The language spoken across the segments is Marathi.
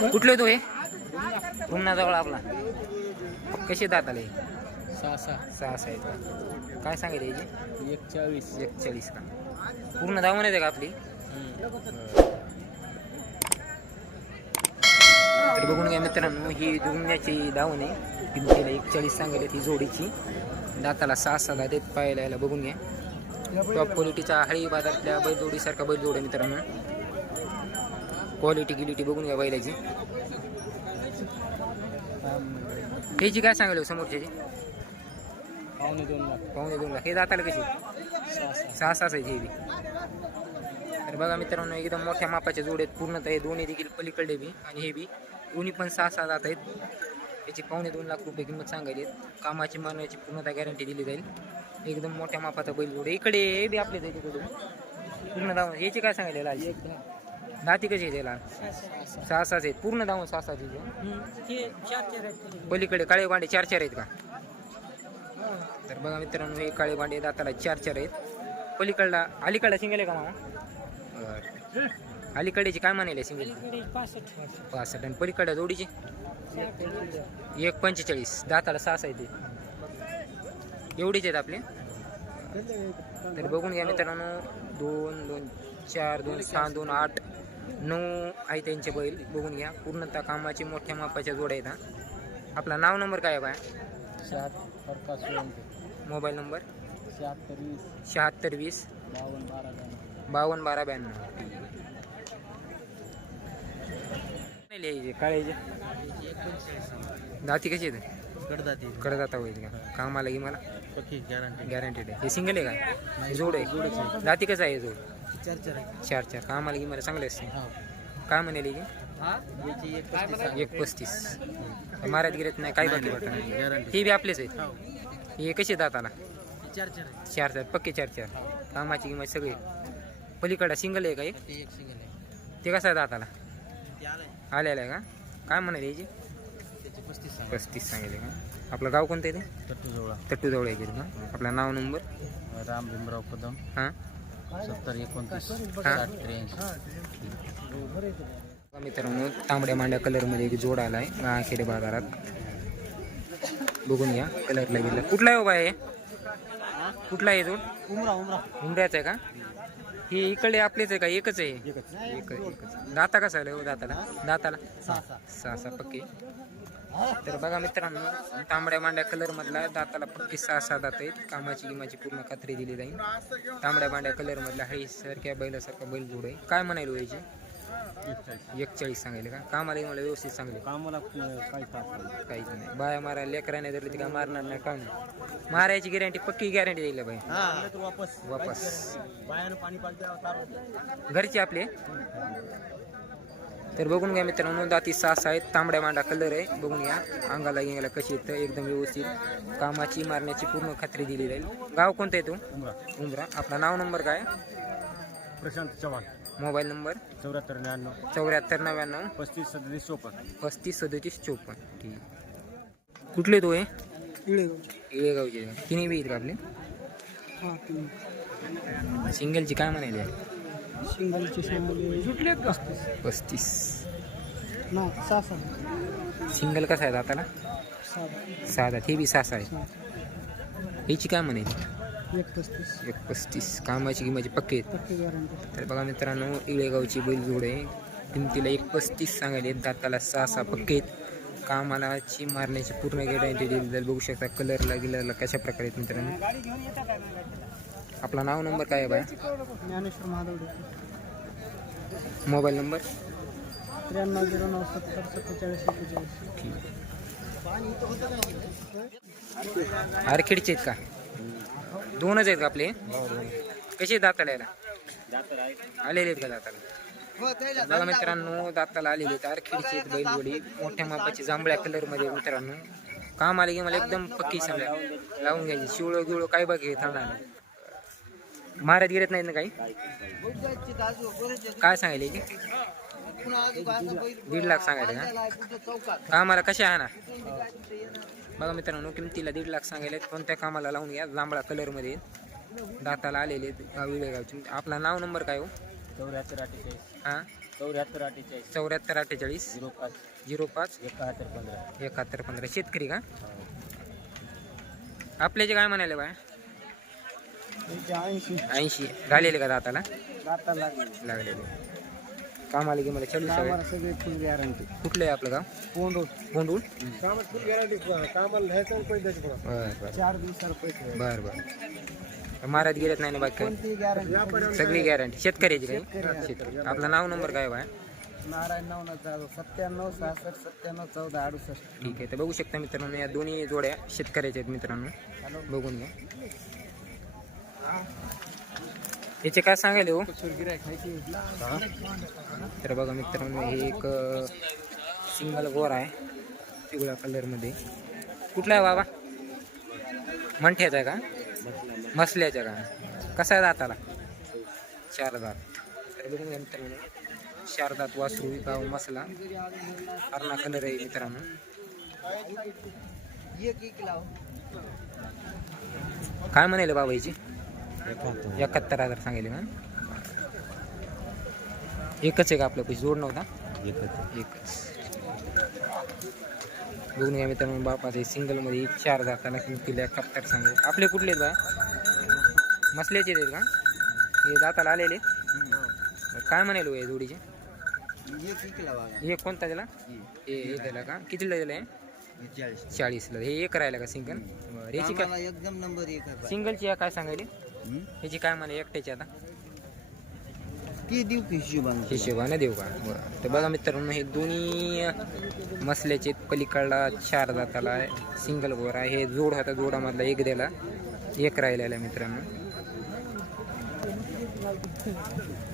कुठलं तो हे? रुग्णाजवळ आपला. कसे दात आले? सहा सहा सहा सहा आहेत काय सांगेल याची? एक चाळीस एकचाळीस का? पूर्ण धावून येते का आपली? तर बघून घ्या मित्रांनो ही दुर्ण्याची धावून आहे. किमतीला एकचाळीस सांगेल ती जोडीची. दाताला सहा सहा दात आहेत पाहायला यायला बघून घ्या. टॉप क्वालिटीचा हळी बाजारातल्या बैलजोडीसारखा बैलजोड आहे मित्रांनो. क्वालिटी गिलिटी बघून घ्या बैलाची. ह्याची काय सांगाल समोरच्याची? पावणे दोन लाख. पाहुणे दोन लाख. हे दाताला कशी? सहा सहा आहे हे बी तर बघा मित्रांनो एकदम मोठ्या मापाच्या जोड आहेत. पूर्णतः हे दोन्ही देखील पलीकडे बी आणि हे बी. दोन्ही पण सहा सहा जात आहेत. त्याची पावणे दोन लाख रुपये किंमत सांगायची. कामाची मानवाची पूर्णतः गॅरंटी दिली जाईल. एकदम मोठ्या मापाचा बैल जोड. इकडे हे बी आपले जाईल पूर्ण धावून याची काय सांगायला लाल एक दाती कशी आहे त्याला. सहा सहाच आहेत पूर्ण धावून सहा सहाच चार चार आहेत पलीकडे काळे भांडे चार चार आहेत का? तर बघा मित्रांनो हे काळे भांडे दाताला चार चार आहेत. पलीकडला अलीकडला सिंगल आहे का मामा? अलीकडेची काय म्हणाले सिंगल पासष्ट. आणि पलीकडला जोडीची? एक पंचेचाळीस. दाताला सहा सहा आहे ते. एवढीच आहेत आपले? तर बघून घ्या मित्रांनो. दोन दोन चार दोन सहा दोन आठ. नऊ आहे त्यांचे बैल बघून घ्या. पूर्णतः कामाची मोठ्या मापाच्या जोड्या आहेत हा. आपला नाव नंबर काय आहे बाय शहात्तर प्रकाश मोबाईल नंबर? शहात्तर वीस. शहात्तर वीस. बावन्न बारा ब्याण्णव. बावन्न बारा ब्याण्णव. काळेचे दाती कशी आहेत? कडदाती कडदाता होईल का? कामाला की मला? गॅरंटेड आहे. हे सिंगल आहे का? जोड आहे. दाती कसं आहे जोड? चार चार आहे चार चार. कामाला की मला चांगले असते? हो. काय म्हणाले की एक पस्तीस मारायत गिरत नाही काय बाकी वाटत हे बी आपलेच आहेत. हो. हे कसे दाताला. चार चार आहे चार चार पक्के चार चार. कामाची किंमत सगळे पलीकडा सिंगल आहे का एक? सिंगल आहे. ते कसं आहे दाताला? आलेलं आहे का? काय म्हणाले याची? पस्तीस सांग पस्तीस सांगितले का? आपलं गाव कोणतं आहे ते? तट्टू जवळ तट्टू जवळ आहे का आपलं नाव नंबर? राम भीमराव कदम. हां? सत्तर एकोणतीस हा. साठ त्र्याऐंशी. मित्रांनो तांबड्या मांड्या कलरमध्ये एक जोड आला आहे गाखेडे बाजारात. बघून घ्या कलरला गेला. कुठला आहे हो बाय कुठला आहे जोड उमरा उमरा. उमऱ्याचा आहे का? हे इकडे आपलेच आहे का? एकच आहे? एकच. एक एकच. दाता कसा आहे हो दाताला? दाताला? सहा सहा. पक्के. तर बघा मित्रांनो तांबड्या मांड्या कलर मधला दाताला पक्के सहा सहा दात आहेत. कामाची गिमाची पूर्ण खात्री दिली जाईल. तांबड्या मांड्या कलर मधला हळी सारख्या बैलासारखा बैल जोड आहे. काय म्हणायला याची? एकचाळीस सांगायले का? कामाला मला व्यवस्थित सांगले. कामाला काही काहीच नाही. बाया मारा लेकराने धरली ते काय मारणार नाही काम नाही. मारायची गॅरंटी पक्की गॅरंटी दिली बाई वापस. वापस. घरचे आपले? तर बघून घ्या मित्रांनो दाती सास आहेत. तांबड्या मांडा कलर आहे. बघून घ्या अंगाला गिंगाला कशी येतं एकदम व्यवस्थित. कामाची मारण्याची पूर्ण खात्री दिली जाईल गाव कोणतं आहे तू? उमरा. उमरा. आपला नाव नंबर काय? प्रशांत चव्हाण. Mobile number? चौऱ्याहत्तर ब्याण्णव चौऱ्याहत्तर नव्याण्णव. पस्तीस सदतीस चोपन्न. पस्तीस सदतीस चोपन्न. ठीक. कुठले तो आहे इळेगावचे. तिन्ही बी आहेत का आपले सिंगलची काय म्हणाले सिंगलची सांगली. पस्तीस. ना सहा सहा सिंगल कसा आहे दाताला? साधा. साधा. ते बी सहा आहे. याची काय म्हणायची? एक पस्तीस एक पस्तीस कामाची किंमत पक्के आहेत. गॅरंटी तर बघा मित्रांनो इळेगावची बैलजोड आहे. किमतीला एक पस्तीस सांगायले दाताला सहा सहा पक्के आहेत. कामालाची मारण्याची पूर्ण गॅरंटी दिली जाईल बघू शकता कलरला गिलरला कशा प्रकारे आहेत मित्रांनो. आपला नाव नंबर काय आहे बाय ज्ञानेश्वर महादेवडे मोबाईल नंबर त्र्याण्णव झिरो नऊ सत्तर सत्तेचाळीस ठीक आरखेडचे आहेत का? दोनच आहेत का आपले? कसे दाताला यायला आलेले आहेत का दाताला? बघा मित्रांनो दाताला आलेले आहेत आरखेडचे बैलगोडी मोठ्या मापाची जांभळ्या कलरमध्ये मित्रांनो. काम आले की मला एकदम पक्की समजा. लावून घ्यायची. शिवळं गिवळं काय बघ थांबणार महाराज गिरत नाहीत ना काही? काय सांगायले की दीड लाख सांगायला का? कामाला कसे आहे ना? बघा मित्रांनो किमतीला दीड लाख सांगायले कोणत्या कामाला लावून घ्या जांभळा कलरमध्ये दाताला आलेले आहेत गाव विळेगावचे आपला नाव नंबर काय हो? चौऱ्याहत्तर अठ्ठेचाळीस. हां? चौऱ्याहत्तर अठ्ठेचाळीस. चौऱ्याहत्तर अठ्ठेचाळीस. झिरो पाच. झिरो पाच? एकाहत्तर पंधरा. एकाहत्तर पंधरा. शेतकरी का? आपल्याचे काय म्हणाले बाय? ऐंशी. ऐंशी. झालेले का दाताला? दाता लागले. लागलेले. कामाला की मला चालू सगळे. सगळे फुल गॅरंटी कुठलं आहे आपलं गाव? कोंडू गोंडूळ कामात फुल गॅरंटी कामाला लिहायचं पैसे बर बर. चार दिवसाला पैसे बर बर. मारात गिरत नाही ना बाकी? गॅरंटी सगळी गॅरंटी शेतकऱ्याची काही शेतकरी. आपला नाव नंबर काय बाय नारायण नवनाथ जाधव सत्त्याण्णव सहासष्ट सत्त्याण्णव चौदा अडुसष्ट. ठीक आहे तर बघू शकता मित्रांनो या दोन्ही जोड्या शेतकऱ्याच्या आहेत मित्रांनो. बघून घ्या. याचे काय सांगायले हो? तर बघा मित्रांनो हे एक सिंगल गोर आहे पिवळ्या कलरमध्ये कुठला आहे बाबा? मंठ्याचा आहे का? मसल्याचा का? कसा आहे दाताला? चार दात तर बघून घ्या मित्रांनो चार दात वासरू गाव मसला. अरणा कलर आहे मित्रांनो. काय म्हणाले बाबा याची? एकाहत्तर हजार सांगितले ना एकच आहे का आपल्या पैसे जोड नव्हता एकच. बघून घ्या मित्रांनो बापाचे सिंगलमध्ये चार दाताला किमतीला एकाहत्तर सांगेल आपले कुठले आहेत बा? मसल्याचे आहेत का? हे दाताला आलेले काय म्हणाले हो या जोडीचे? हे कोणता त्याला? हे हे त्याला का? कितीला दिलं आहे चाळीस चाळीसला. हे एक राहिला का सिंगल याची काय? एकदम नंबर एक सिंगलची काय सांगायली? याची काय म्हणे एकट्याची आता? ती देऊ की हिशोबाने हिशोबाने देऊ का? बरं. तर बघा मित्रांनो हे दोन्ही मसल्याचे पलीकडला चार आहे. सिंगल गोर आहे. हे जोड होता जोडामधला एक द्याला एक राहिलेला आहे मित्रांनो.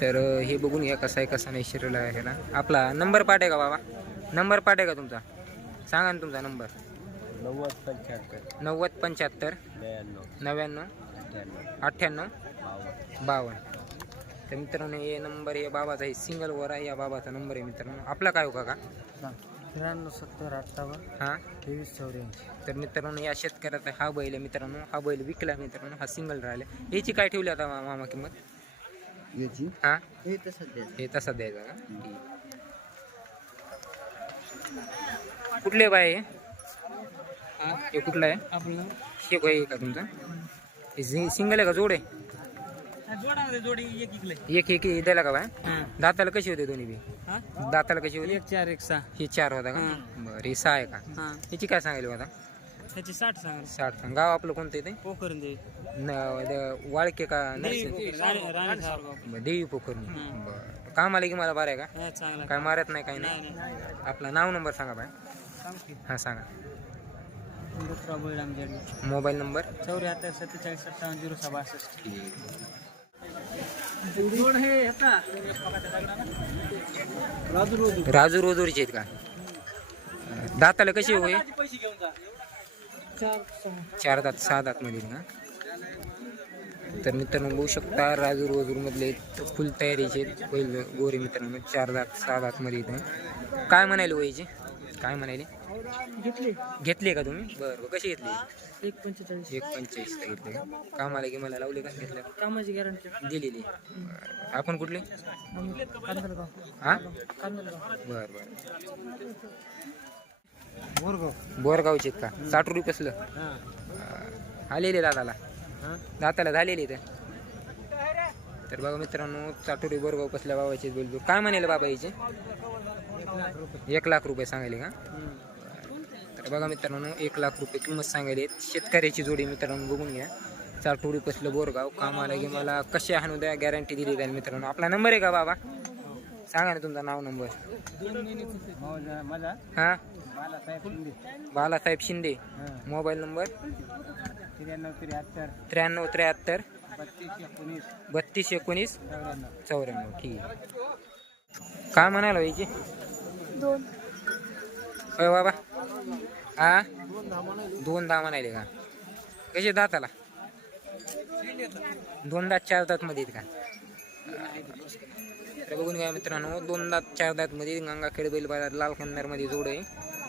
तर हे बघून घ्या कसा आहे कसा नाही शरीर आहे ह्याला. आपला नंबर पाठ आहे का बाबा? नंबर पाठ आहे का तुमचा? सांगा ना तुमचा नंबर. नव्वद पंच्याहत्तर. नव्वद पंच्याहत्तर. नव्याण्णव. अठ्ठ्याण्णव. बावन्न तर मित्रांनो हे नंबर हे बाबाचा आहे सिंगल वर आहे या बाबाचा नंबर आहे मित्रांनो. आपला काय हो का त्र्याण्णव सत्तर अठ्ठावन्न हां? तेवीस चौऱ्याऐंशी. तर मित्रांनो या शेतकऱ्याचा हा बैल आहे मित्रांनो. हा बैल विकला मित्रांनो. हा सिंगल राहिला. याची काय ठेवली आता मामा किंमत? याची? हां? हे तर सध्या. हे तसा द्यायचा का? कुठले बाय हे? हे? कुठलं आहे? आपलं. हे आहे का तुमचा? सिंगल आहे का जोड? आहे जोडामध्ये जोडी एक इकले एक एक एक द्यायला का बाय दाताला कशी होते दोन्ही बी? हा? दाताला कशी होती? एक चार एक सहा. ही चार होता का? बरं ही सहा आहे का? हा. याची काय सांगायला आता त्याची साठ सांगा साठ सांग. गाव आपलं कोणतं येते पोखरून दे न- द- वाळके का देवी पोखरणी बरं काम आले की मला बरं आहे का? चांगला काय मारत नाही काही नाही? आपला नाव नंबर सांगा बाय सांग हाँ सांगा. Baliram mobile number? चौऱ्याहत्तर सत्तेचाळीस सत्तावन्न झिरो सहा बासष्ट जोड हे येता राजू रोजू. राजू रोजोरीचे आहेत का? दाताला कशी होय? पैसे घेऊन जा. चार सहा. चार दात सहा दात मध्ये ना? तर मित्रांनो बघू शकता राजू रोजूर मधले फुल तयारीचे आहेत. बैल गोरे मित्रांनो चार दात सहा दात मध्ये काय म्हणाले वयचे काय म्हणाले? घेतली? घेतले का तुम्ही? बरं बरं. कशी घेतली? एक पंचेचाळीस. एक पंचेचाळीसला घेतले? का कामाला की मला लावले का घेतलं? कामाची गॅरंटी दिलेली. बरं. आपण कुठले? कांदलगाव. हा? कांदलगाव. बर बर. बोरगाव. बोरगावचे आहेत का? साठ रुपये कसलं? हां. आलेले दादाला. हां? दाताला झालेले ते तर बघा मित्रांनो चाटोरी बोरगाव कसल्या बाबाचे बोलतो. काय म्हणाले बाबा याचे? एक लाख रुपये. सांगायले का? तर बघा मित्रांनो एक लाख रुपये किंमत सांगायली शेतकऱ्याची जोडी मित्रांनो बघून घ्या. चाटोरी कसलं बोरगाव कामाला की मला कसे आणू द्या गॅरंटी दिली जाईल मित्रांनो. आपला नंबर आहे का बाबा? सांगा ना तुमचा नाव नंबर हां? बालासाहेब शिंदे. मोबाईल नंबर त्र्याण्णव त्र्याहत्तर. बत्तीस एकोणीस. चौऱ्याण्णव. ठीक आहे. काय म्हणाला याची बाबा. हा? दोन दहा नाही का? कसे दाताला? दोन दात चार दात मध्ये आहेत का? तर बघून घ्या मित्रांनो दोन दात चार दात मध्ये गंगाखेड बैल बाजार लाल कन्नरमध्ये जोड आहे.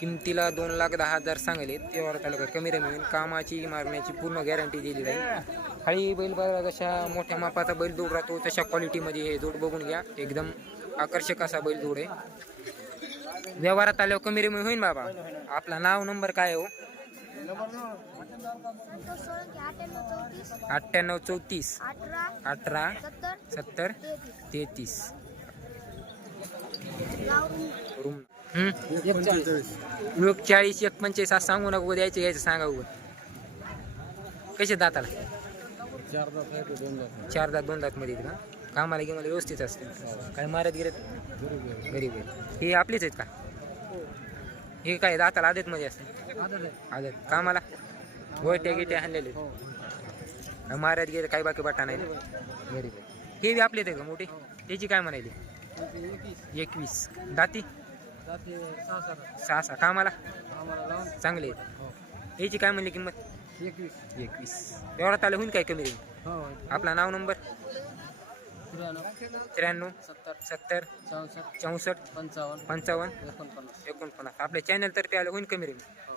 किमतीला दोन लाख दहा हजार सांगले तेव्हा त्याला कमी रमी कामाची मारण्याची पूर्ण गॅरंटी दिली जाईल. खाली बैल बाजार जशा मोठ्या मापाचा बैल जोड राहतो तशा क्वालिटीमध्ये हे जोड बघून घ्या. एकदम आकर्षक असा बैल जोड आहे. व्यवहारात आल्यावर कमी रेमी होईन बाबा. आपला नाव नंबर काय आहे हो? अठ्ठ्याण्णव चौतीस. अठरा सत्तर तेहतीस. रूम हम्म? लोक चाळीस एक पंचेचाळीस असं सांगू नका द्यायचं घ्यायचं सांगा उगं. कसे दाताला? चार दात दोन दात मध्ये का? कामाला गिमाला व्यवस्थित असते काय मारत गिरत गरीब हे आपलीच आहेत का? हे काय दाताला आदत मध्ये असते? आदत कामाला? गोट्या गिट्या आणलेले. हो. मारत गेले काही बाकी बटा नाही. आहे. हे बी आपलेच आहे का मोठे? त्याची काय म्हणायली? एकवीस. दाती? सहा सहा. कामाला? चांगले आहेत. याची काय म्हणली किंमत? एकवीस. एकवीस. एवढ्यात आलं होईन काय कमी रेंज हो. आपला नाव नंबर? त्र्याण्णव सत्तर सत्तर चौसष्ट चौसष्ट पंचावन्न पंचावन्न एकोणपन्नास. एकोणपन्नास. आपल्या चॅनल तर्फे आलं होईन कमी रेंज हो.